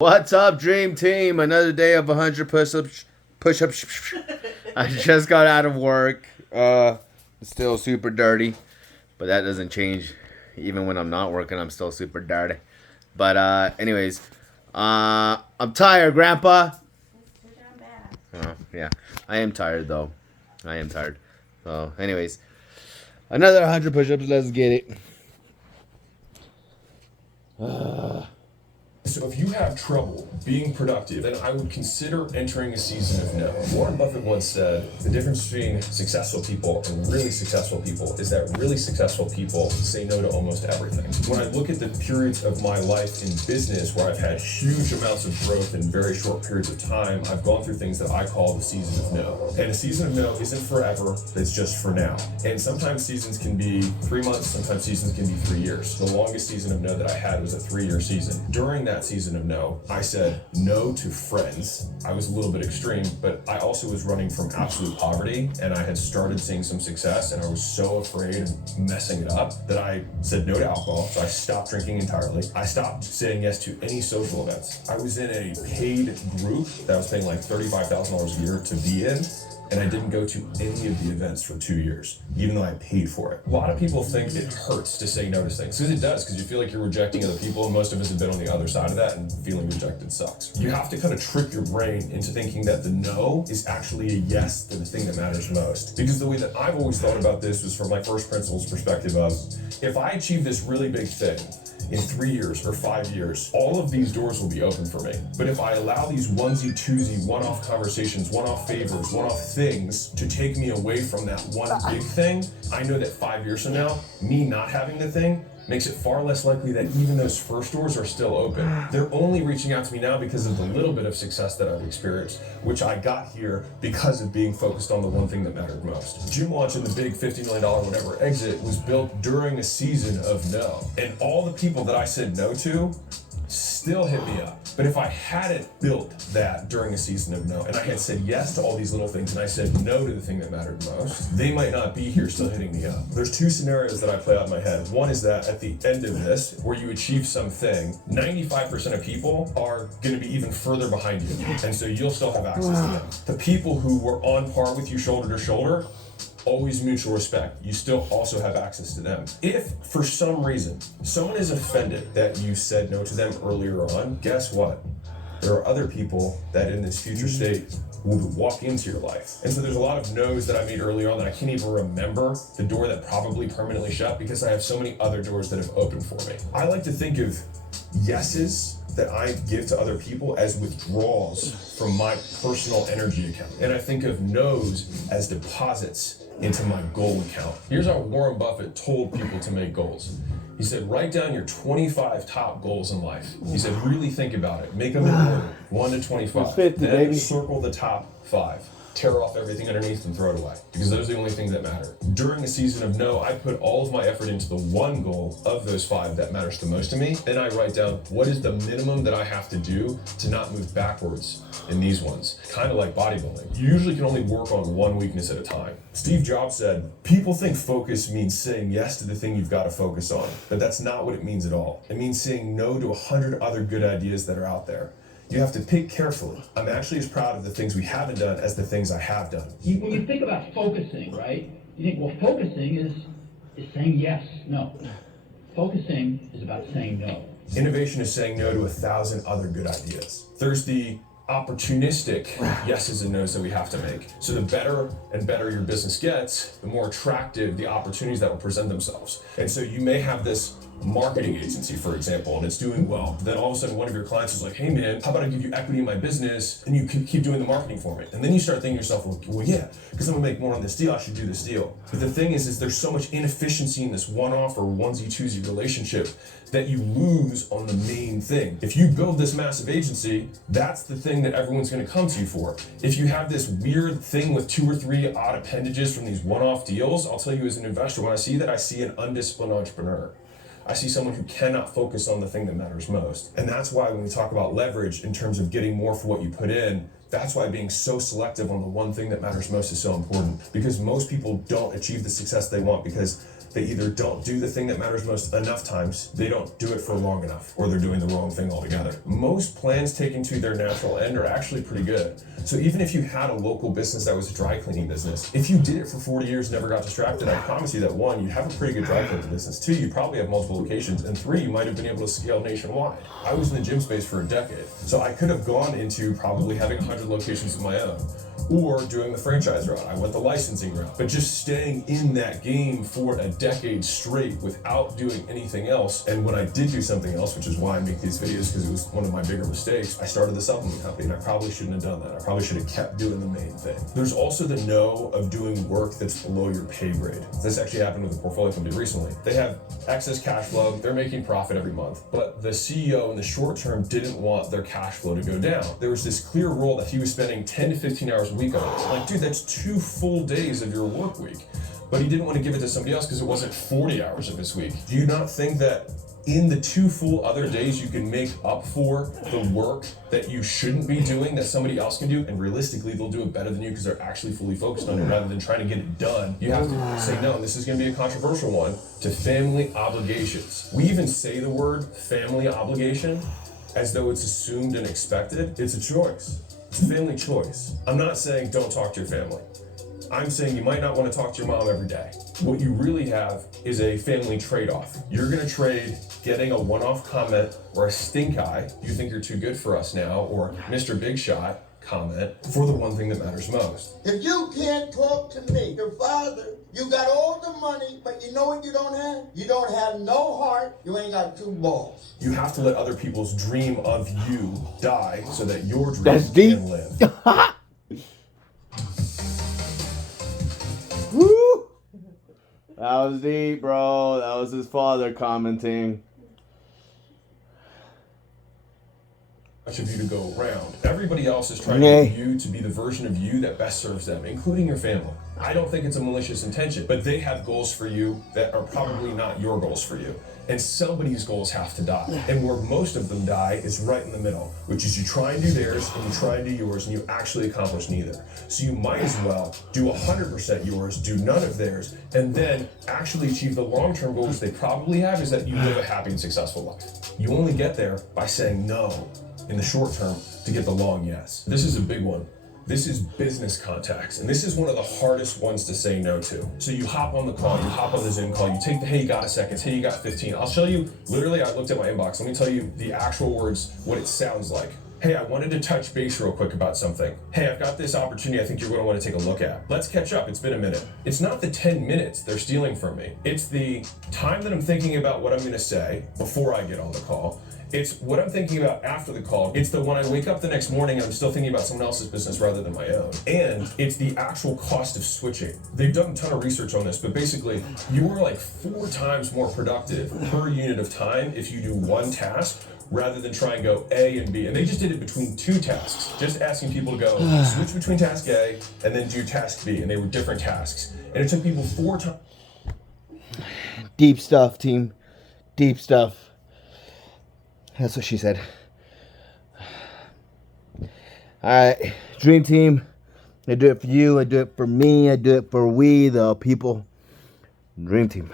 What's up, Dream Team? Another day of 100 push-ups. Push-ups. I just got out of work. Still super dirty, but that doesn't change. Even when I'm not working, I'm still super dirty. But anyways, I'm tired, Grandpa. Yeah, I am tired though. I am tired. So, anyways, another 100 push-ups. Let's get it. So if you have trouble being productive, then I would consider entering a season of no. Warren Buffett once said, the difference between successful people and really successful people is that really successful people say no to almost everything. When I look at the periods of my life in business where I've had huge amounts of growth in very short periods of time, I've gone through things that I call the season of no. And a season of no isn't forever, it's just for now. And sometimes seasons can be 3 months, sometimes seasons can be 3 years. The longest season of no that I had was a 3-year season. During that season of no, I said no to friends. I was a little bit extreme, but I also was running from absolute poverty, and I had started seeing some success, and I was so afraid of messing it up that I said no to alcohol. So I stopped drinking entirely. I stopped saying yes to any social events. I was in a paid group that was paying like $35,000 a year to be in, and I didn't go to any of the events for 2 years, even though I paid for it. A lot of people think it hurts to say no to things, because it does, because you feel like you're rejecting other people, and most of us have been on the other side of that, and feeling rejected sucks. You have to kind of trick your brain into thinking that the no is actually a yes to the thing that matters most. Because the way that I've always thought about this was from my first principles perspective of, if I achieve this really big thing, in 3 years or 5 years, all of these doors will be open for me. But if I allow these onesie, twosie, one-off conversations, one-off favors, one-off things to take me away from that one big thing, I know that 5 years from now, me not having the thing makes it far less likely that even those first doors are still open. They're only reaching out to me now because of the little bit of success that I've experienced, which I got here because of being focused on the one thing that mattered most. Gym Launch and the big $50 million whatever exit was built during a season of no. And all the people that I said no to still hit me up. But if I hadn't built that during a season of no, and I had said yes to all these little things, and I said no to the thing that mattered most, they might not be here still hitting me up. There's 2 scenarios that I play out in my head. One is that at the end of this, where you achieve something, 95% of people are gonna be even further behind you. And so you'll still have access to them. The people who were on par with you shoulder to shoulder, always mutual respect. You still also have access to them. If for some reason someone is offended that you said no to them earlier on, guess what? There are other people that in this future state will walk into your life. And so there's a lot of no's that I made early on that I can't even remember the door that probably permanently shut because I have so many other doors that have opened for me. I like to think of yeses that I give to other people as withdrawals from my personal energy account. And I think of no's as deposits into my goal account. Here's how Warren Buffett told people to make goals. He said, write down your 25 top goals in life. He said, really think about it. Make them in order, 1 to 25. 50, then baby. circle the top 5. Tear off everything underneath and throw it away, because those are the only things that matter. During a season of no, I put all of my effort into the one goal of those 5 that matters the most to me. Then I write down what is the minimum that I have to do to not move backwards in these ones. Kind of like bodybuilding. You usually can only work on one weakness at a time. Steve Jobs said, people think focus means saying yes to the thing you've got to focus on, but that's not what it means at all. It means saying no to 100 other good ideas that are out there. You have to pick carefully. I'm actually as proud of the things we haven't done as the things I have done. When you think about focusing, right? You think, well, focusing is saying yes, no. Focusing is about saying no. Innovation is saying no to 1,000 other good ideas. There's the opportunistic yeses and nos that we have to make. So the better and better your business gets, the more attractive the opportunities that will present themselves. And so you may have this marketing agency, for example, and it's doing well. Then all of a sudden one of your clients is like, hey man, how about I give you equity in my business and you can keep doing the marketing for me? And then you start thinking to yourself, well yeah, because I'm gonna make more on this deal, I should do this deal. But the thing is there's so much inefficiency in this one-off or onesie-twosie relationship that you lose on the main thing. If you build this massive agency, that's the thing that everyone's gonna come to you for. If you have this weird thing with 2 or 3 odd appendages from these one-off deals, I'll tell you as an investor, when I see that, I see an undisciplined entrepreneur. I see someone who cannot focus on the thing that matters most. And that's why when we talk about leverage in terms of getting more for what you put in, that's why being so selective on the one thing that matters most is so important. Because most people don't achieve the success they want because they either don't do the thing that matters most enough times, they don't do it for long enough, or they're doing the wrong thing altogether. Most plans taken to their natural end are actually pretty good. So even if you had a local business that was a dry cleaning business, if you did it for 40 years and never got distracted, I promise you that 1, you'd have a pretty good dry cleaning business. 2, you probably have multiple locations. And 3, you might have been able to scale nationwide. I was in the gym space for a decade, so I could have gone into probably having 100 locations of my own, or doing the franchise route. I went the licensing route. But just staying in that game for a decade straight without doing anything else, and when I did do something else, which is why I make these videos, because it was one of my bigger mistakes, I started the supplement company, and I probably shouldn't have done that. I probably should have kept doing the main thing. There's also the no of doing work that's below your pay grade. This actually happened with a portfolio company recently. They have excess cash flow, they're making profit every month, but the CEO in the short term didn't want their cash flow to go down. There was this clear rule that he was spending 10 to 15 hours a week on it. Like, dude, that's 2 full days of your work week. But he didn't want to give it to somebody else because it wasn't 40 hours of his week. Do you not think that in the 2 full other days you can make up for the work that you shouldn't be doing that somebody else can do? And realistically, they'll do it better than you because they're actually fully focused on it rather than trying to get it done. You have to say no, and this is going to be a controversial one, to family obligations. We even say the word family obligation as though it's assumed and expected. It's a choice. It's a family choice. I'm not saying don't talk to your family. I'm saying you might not want to talk to your mom every day. What you really have is a family trade-off. You're going to trade getting a one-off comment or a stink eye, you think you're too good for us now, or Mr. Big Shot comment, for the one thing that matters most. If you can't talk to me, your father, you got all the money, but you know what you don't have? You don't have no heart, you ain't got 2 balls. You have to let other people's dream of you die so that your dream That's deep. can live. Woo! That was deep, bro. That was his father commenting. Much of you to go around. Everybody else is trying to get you to be the version of you that best serves them, including your family. I don't think it's a malicious intention, but they have goals for you that are probably not your goals for you. And somebody's goals have to die. And where most of them die is right in the middle, which is you try and do theirs and you try and do yours and you actually accomplish neither. So you might as well do 100% yours, do none of theirs, and then actually achieve the long-term goal, which they probably have, is that you live a happy and successful life. You only get there by saying no in the short term to get the long yes. This is a big one. This is business contacts, and this is one of the hardest ones to say no to. So you hop on the call, you hop on the Zoom call, you take the, hey, you got a second, hey, you got 15. I'll show you, literally, I looked at my inbox. Let me tell you the actual words, what it sounds like. Hey, I wanted to touch base real quick about something. Hey, I've got this opportunity I think you're going to want to take a look at. Let's catch up. It's been a minute. It's not the 10 minutes they're stealing from me. It's the time that I'm thinking about what I'm going to say before I get on the call. It's what I'm thinking about after the call. It's the when I wake up the next morning and I'm still thinking about someone else's business rather than my own. And it's the actual cost of switching. They've done a ton of research on this, but basically you are like 4 times more productive per unit of time if you do one task rather than try and go A and B. And they just did it between 2 tasks, just asking people to go switch between task A and then do task B. And they were different tasks. And it took people 4 times. Deep stuff, team. Deep stuff. That's what she said. Alright, Dream Team. I do it for you. I do it for me. I do it for we, the people. Dream Team.